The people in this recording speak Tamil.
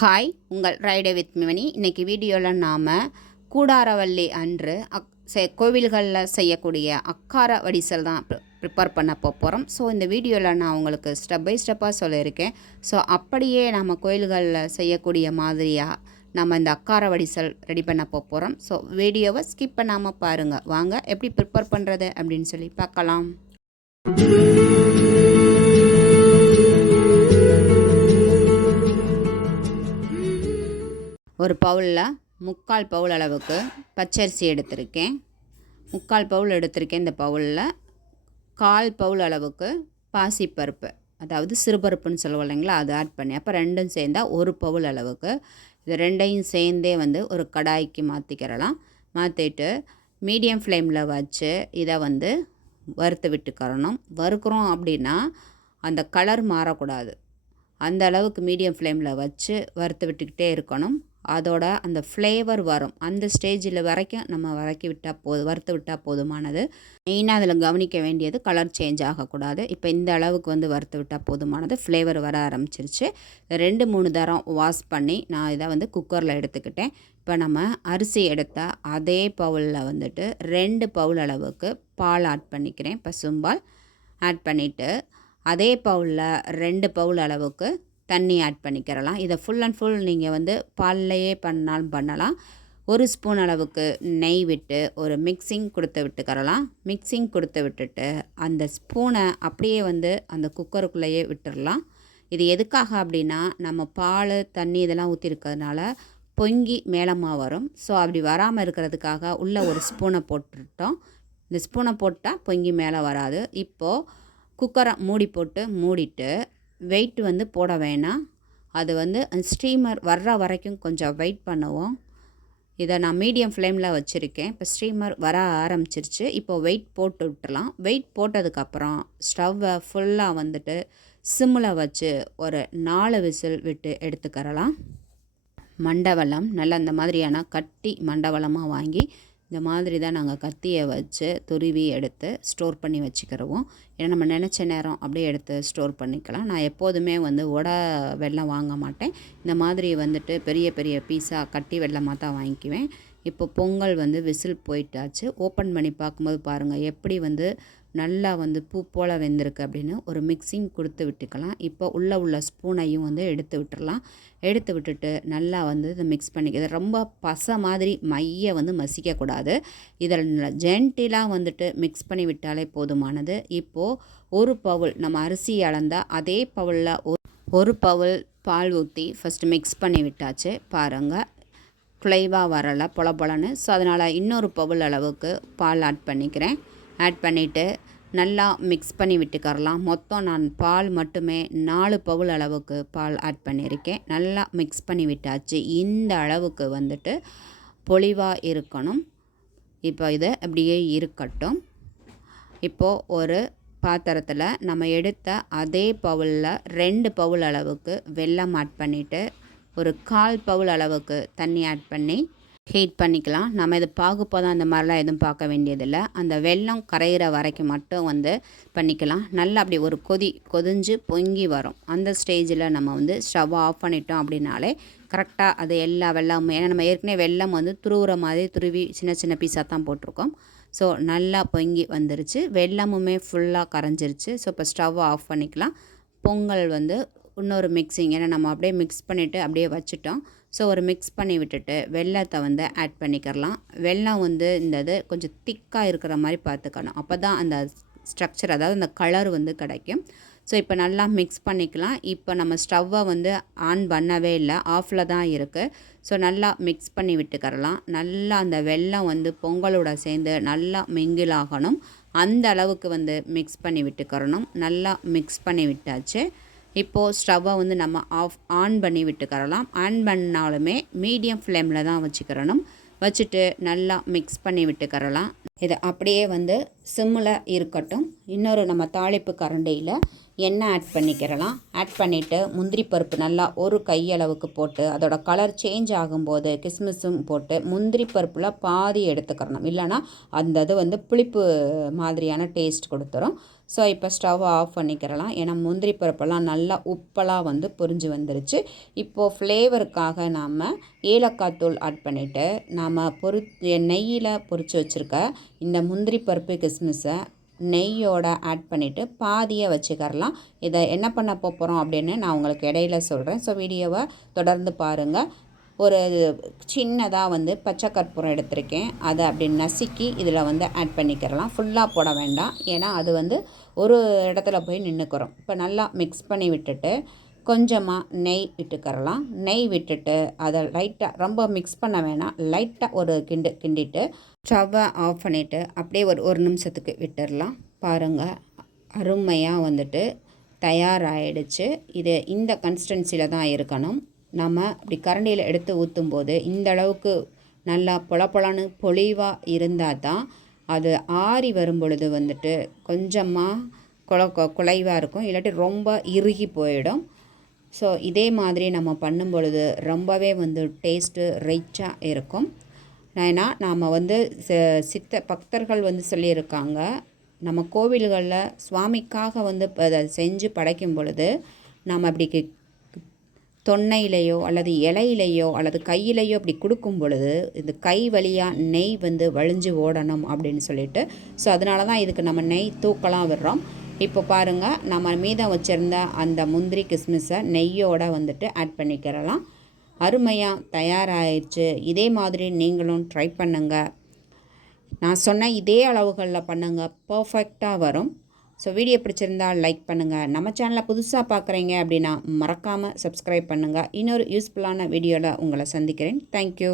ஹாய் உங்கள் ரைடே வித் மிவனி இன்றைக்கி வீடியோவில் நாம் கூடாரவள்ளி அன்று அக் செ கோவில்களில் செய்யக்கூடிய அக்கார வடிசல் தான் ப்ரிப்பேர் பண்ண போகிறோம் ஸோ இந்த வீடியோவில் நான் உங்களுக்கு ஸ்டெப் பை ஸ்டெப்பாக சொல்லியிருக்கேன். ஸோ அப்படியே நம்ம கோயில்களில் செய்யக்கூடிய மாதிரியாக நம்ம இந்த அக்கார வடிசல் ரெடி பண்ண போகிறோம் ஸோ வீடியோவை ஸ்கிப் பண்ணாமல் பாருங்கள் வாங்க எப்படி ப்ரிப்பேர் பண்ணுறது அப்படின்னு சொல்லி பார்க்கலாம். ஒரு பவுலில் முக்கால் பவுல் அளவுக்கு பச்சரிசி எடுத்திருக்கேன். முக்கால் பவுல் எடுத்திருக்கேன் இந்த பவுலில். கால் பவுல் அளவுக்கு பாசிப்பருப்பு அதாவது சிறுபருப்புன்னு சொல்லுவோம் இல்லைங்களா அது ஆட் பண்ணி. அப்போ ரெண்டும் சேர்ந்தால் ஒரு பவுல் அளவுக்கு இது ரெண்டையும் சேர்ந்தே வந்து ஒரு கடாய்க்கு மாற்றிக்கிறலாம் மாற்றிட்டு மீடியம் ஃப்ளேமில் வச்சு இதை வந்து வறுத்து விட்டுக்கிறணும். வறுக்கிறோம் அப்படின்னா அந்த கலர் மாறக்கூடாது. அந்த அளவுக்கு மீடியம் ஃப்ளேமில் வச்சு வறுத்து விட்டுக்கிட்டே இருக்கணும். அதோட அந்த ஃப்ளேவர் வரும். அந்த ஸ்டேஜில் வரைக்கும் நம்ம வதக்கி விட்டால் போதும் வறுத்து விட்டால் போதுமானது. மெயினாக அதில் கவனிக்க வேண்டியது கலர் சேஞ்ச் ஆகக்கூடாது. இப்போ இந்த அளவுக்கு வந்து வறுத்து விட்டால் போதுமானது ஃப்ளேவர் வர ஆரம்பிச்சிருச்சு. ரெண்டு மூணு தரம் வாஷ் பண்ணி நான் இதை வந்து குக்கரில் எடுத்துக்கிட்டேன். இப்போ நம்ம அரிசி எடுத்தால் அதே பவுலில் வந்துட்டு ரெண்டு பவுல் அளவுக்கு பால் ஆட் பண்ணிக்கிறேன். பசும்பால் ஆட் பண்ணிவிட்டு அதே பவுலில் ரெண்டு பவுல் அளவுக்கு தண்ணி ஆட் பண்ணிக்கிறலாம். இதை ஃபுல் அண்ட் ஃபுல் நீங்கள் வந்து பால்லையே பண்ணாலும் பண்ணலாம். ஒரு ஸ்பூன் அளவுக்கு நெய் விட்டு ஒரு மிக்சிங் கொடுத்து விட்டுக்கிறலாம். மிக்சிங் கொடுத்து விட்டுட்டு அந்த ஸ்பூனை அப்படியே வந்து அந்த குக்கருக்குள்ளேயே விட்டுடலாம் இது எதுக்காக அப்படின்னா நம்ம பால் தண்ணி இதெல்லாம் ஊற்றிருக்கிறதுனால பொங்கி மேலமாக வரும். ஸோ அப்படி வராமல் இருக்கிறதுக்காக உள்ளே ஒரு ஸ்பூனை போட்டுட்டோம். இந்த ஸ்பூனை போட்டால் பொங்கி மேலே வராது. இப்போது குக்கரை மூடி போட்டு மூடிட்டு வெயிட் வந்து போட வேணாம். அது வந்து ஸ்டீமர் வர்ற வரைக்கும் கொஞ்சம் வெயிட் பண்ணுவோம். இதை நான் மீடியம் ஃப்ளேமில் வச்சுருக்கேன். இப்போ ஸ்டீமர் வர ஆரம்பிச்சிருச்சு. இப்போ வெயிட் போட்டு விட்டுலாம் வெயிட் போட்டதுக்கப்புறம் ஸ்டவ்வை ஃபுல்லாக வந்துட்டு சிம்மில் வச்சு ஒரு நாலு விசில் விட்டு எடுத்துக்கிறலாம். மண்டவளம் நல்ல இந்த மாதிரியான கட்டி மண்டவளமாக வாங்கி இந்த மாதிரி தான் நாங்கள் கத்தியை வச்சு துருவி எடுத்து ஸ்டோர் பண்ணி வச்சுக்கிறோம் ஏன்னா நம்ம நினச்ச நேரம் அப்படியே எடுத்து ஸ்டோர் பண்ணிக்கலாம். நான் எப்போதுமே வந்து உடை வெள்ளம் வாங்க மாட்டேன். இந்த மாதிரி வந்துட்டு பெரிய பெரிய பீஸாக கட்டி வெள்ளமாக தான் வாங்கிக்குவேன். இப்போ பொங்கல் வந்து விசில் போயிட்டாச்சு. ஓப்பன் பண்ணி பார்க்கும்போது பாருங்கள் எப்படி வந்து நல்லா வந்து பூ போல் வெந்திருக்கு அப்படின்னு ஒரு மிக்சிங் கொடுத்து விட்டுக்கலாம். இப்போ உள்ளே உள்ள ஸ்பூனையும் வந்து எடுத்து விட்டுடலாம் எடுத்து விட்டுட்டு நல்லா வந்து இதை மிக்ஸ் பண்ணிக்க இதை ரொம்ப பசை மாதிரி மைய வந்து மசிக்கக்கூடாது இதில் ஜென்டிலாக வந்துட்டு மிக்ஸ் பண்ணி விட்டாலே போதுமானது. இப்போது ஒரு பவுல் நம்ம அரிசி அளந்தால் அதே பவுலில் ஒரு பவுல் பால் ஊற்றி ஃபஸ்ட்டு மிக்ஸ் பண்ணி விட்டாச்சு. பாருங்கள் குலைவாக வரலை பொல பொலன்னு. ஸோ அதனால் இன்னொரு பவுல் அளவுக்கு பால் ஆட் பண்ணிக்கிறேன். ஆட் பண்ணிவிட்டு நல்லா மிக்ஸ் பண்ணி விட்டுக்கரலாம் மொத்தம் நான் பால் மட்டுமே நாலு பவுல் அளவுக்கு பால் ஆட் பண்ணியிருக்கேன் நல்லா மிக்ஸ் பண்ணி விட்டாச்சு. இந்த அளவுக்கு வந்துட்டு பொலிவாக இருக்கணும். இப்போ இது அப்படியே இருக்கட்டும். இப்போது ஒரு பாத்திரத்தில் நம்ம எடுத்த அதே பவுலில் ரெண்டு பவுல் அளவுக்கு வெல்லம் ஆட் பண்ணிவிட்டு ஒரு கால் பவுல் அளவுக்கு தண்ணி ஆட் பண்ணி ஹீட் பண்ணிக்கலாம். நம்ம இது பாகுப்பதம் அந்த மாதிரிலாம் எதுவும் பார்க்க வேண்டியதில்லை. அந்த வெள்ளம் கரையிற வரைக்கும் மட்டும் வந்து பண்ணிக்கலாம். நல்லா அப்படி ஒரு கொதி கொதிஞ்சு பொங்கி வரும். அந்த ஸ்டேஜில் நம்ம வந்து ஸ்டவ் ஆஃப் பண்ணிட்டோம் அப்படின்னாலே கரெக்டாக அது எல்லா வெள்ளமும் ஏன்னா நம்ம ஏற்கனவே வெள்ளம் வந்து துருவுற மாதிரி துருவி சின்ன சின்ன பீஸாக தான் போட்டிருக்கோம். ஸோ நல்லா பொங்கி வந்துருச்சு. வெள்ளமுமே ஃபுல்லாக கரைஞ்சிருச்சு. ஸோ இப்போ ஸ்டவ் ஆஃப் பண்ணிக்கலாம். பொங்கல் வந்து இன்னொரு மிக்சிங் ஏன்னா நம்ம அப்படியே மிக்ஸ் பண்ணிவிட்டு அப்படியே வச்சுட்டோம். ஸோ ஒரு மிக்ஸ் பண்ணி விட்டுட்டு வெள்ளத்தை வந்து ஆட் பண்ணிக்கிறலாம். வெள்ளம் வந்து இந்த இது கொஞ்சம் திக்காக இருக்கிற மாதிரி பார்த்துக்கணும் அப்போ தான் அந்த ஸ்ட்ரக்சர் அதாவது அந்த கலர் வந்து கிடைக்கும். ஸோ இப்போ நல்லா மிக்ஸ் பண்ணிக்கலாம். இப்போ நம்ம ஸ்டவ்வை வந்து ஆன் பண்ணவே இல்லை. ஆஃபில் தான் இருக்குது ஸோ நல்லா மிக்ஸ் பண்ணி விட்டுக்கரலாம் நல்லா அந்த வெள்ளம் வந்து பொங்கலோட சேர்ந்து நல்லா மிங்கில் ஆகணும். அந்த அளவுக்கு வந்து மிக்ஸ் பண்ணி விட்டுக்கிறணும். நல்லா மிக்ஸ் பண்ணி விட்டாச்சு. இப்போது ஸ்டவ்வை வந்து நம்ம ஆஃப் ஆன் பண்ணி விட்டுக்கிறலாம். ஆன் பண்ணாலுமே மீடியம் ஃப்ளேமில் தான் வச்சுக்கிறணும். வச்சுட்டு நல்லா மிக்ஸ் பண்ணி விட்டுக்கிறலாம். இதை அப்படியே வந்து சிம்மில் இருக்கட்டும். இன்னொரு நம்ம தாளிப்பு கரண்டியில் எண்ணெய் ஆட் பண்ணிக்கிறலாம்? ஆட் பண்ணிவிட்டு முந்திரி பருப்பு நல்லா ஒரு கையளவுக்கு போட்டு அதோட கலர் சேஞ்ச் ஆகும்போது கிஸ்மிஸும் போட்டு முந்திரி பருப்பில் பாதி எடுத்துக்கிறணும். இல்லைனா அந்த இது வந்து புளிப்பு மாதிரியான டேஸ்ட் கொடுத்துரும். ஸோ இப்போ ஸ்டவ் ஆஃப் பண்ணிக்கிறலாம். ஏன்னா முந்திரி பருப்பெல்லாம் நல்லா உப்பெல்லாம் வந்து புரிஞ்சு வந்துருச்சு. இப்போது ஃப்ளேவருக்காக நாம் ஏலக்காய் தூள் ஆட் பண்ணிவிட்டு நாம் பொரி நெய்யில் பொரித்து வச்சுருக்க இந்த முந்திரி பருப்பு கிஸ்மிஸை நெய்யோட ஆட் பண்ணிவிட்டு பாதியை வச்சுக்கரலாம். இதை என்ன பண்ண போகிறோம் அப்படின்னு நான் உங்களுக்கு இடையில சொல்கிறேன் ஸோ வீடியோவை தொடர்ந்து பாருங்கள் ஒரு சின்னதாக வந்து பச்சை கற்பூரம் எடுத்திருக்கேன். அதை அப்படி நசுக்கி இதில் வந்து ஆட் பண்ணிக்கிறலாம் ஃபுல்லாக போட வேண்டாம். ஏன்னா அது வந்து ஒரு இடத்துல போய் நின்றுக்கிறோம் இப்போ நல்லா மிக்ஸ் பண்ணி விட்டுட்டு கொஞ்சமாக நெய் விட்டுக்கரலாம் நெய் விட்டுட்டு அதை லைட்டாக ரொம்ப மிக்ஸ் பண்ண வேணாம். லைட்டாக ஒரு கிண்டு கிண்டிட்டு ஸ்டவ்வை ஆஃப் பண்ணிவிட்டு அப்படியே ஒரு ஒரு நிமிஷத்துக்கு விட்டுடலாம் பாருங்கள் அருமையாக வந்துட்டு தயாராகிடுச்சு இது இந்த கன்சிஸ்டன்சியில் தான் இருக்கணும். நம்ம அப்படி கரண்டியில் எடுத்து ஊற்றும் போது இந்த அளவுக்கு நல்லா பொல பொலிவாக இருந்தால் தான் அது ஆறி வரும் பொழுது வந்துட்டு கொஞ்சமாக குல குலைவாக இருக்கும். இல்லாட்டி ரொம்ப இறுகி போயிடும். ஸோ இதே மாதிரி நம்ம பண்ணும் பொழுது ரொம்பவே வந்து டேஸ்ட்டு ரிச்சாக இருக்கும். ஏன்னா நாம் வந்து சித்த பக்தர்கள் வந்து சொல்லியிருக்காங்க. நம்ம கோவில்களில் சுவாமிக்காக வந்து அதை செஞ்சு படைக்கும் பொழுது நாம் அப்படி தொன்னையிலையோ அல்லது இலையிலையோ அல்லது கையிலையோ அப்படி கொடுக்கும் பொழுது இந்த கை வழியாக நெய் வந்து வழிஞ்சு ஓடணும் அப்படின்னு சொல்லிட்டு. ஸோ அதனால தான் இதுக்கு நம்ம நெய் தூக்கலாம் விடுறோம். இப்போ பாருங்கள் நம்ம மீதம் வச்சுருந்த அந்த முந்திரி கிஸ்மிஸை நெய்யோடு வந்துட்டு ஆட் பண்ணிக்கிறலாம். அருமையாக தயாராகிடுச்சு இதே மாதிரி நீங்களும் ட்ரை பண்ணுங்கள் நான் சொன்ன இதே அளவுகளில் பண்ணுங்கள் பர்ஃபெக்டாக வரும். ஸோ வீடியோ பிடிச்சிருந்தா லைக் பண்ணுங்கள் நம்ம சேனலை புதுசாக பார்க்குறீங்க அப்படின்னா மறக்காமல் சப்ஸ்கிரைப் பண்ணுங்கள் இன்னொரு யூஸ்ஃபுல்லான வீடியோவில் உங்களை சந்திக்கிறேன். தேங்க்யூ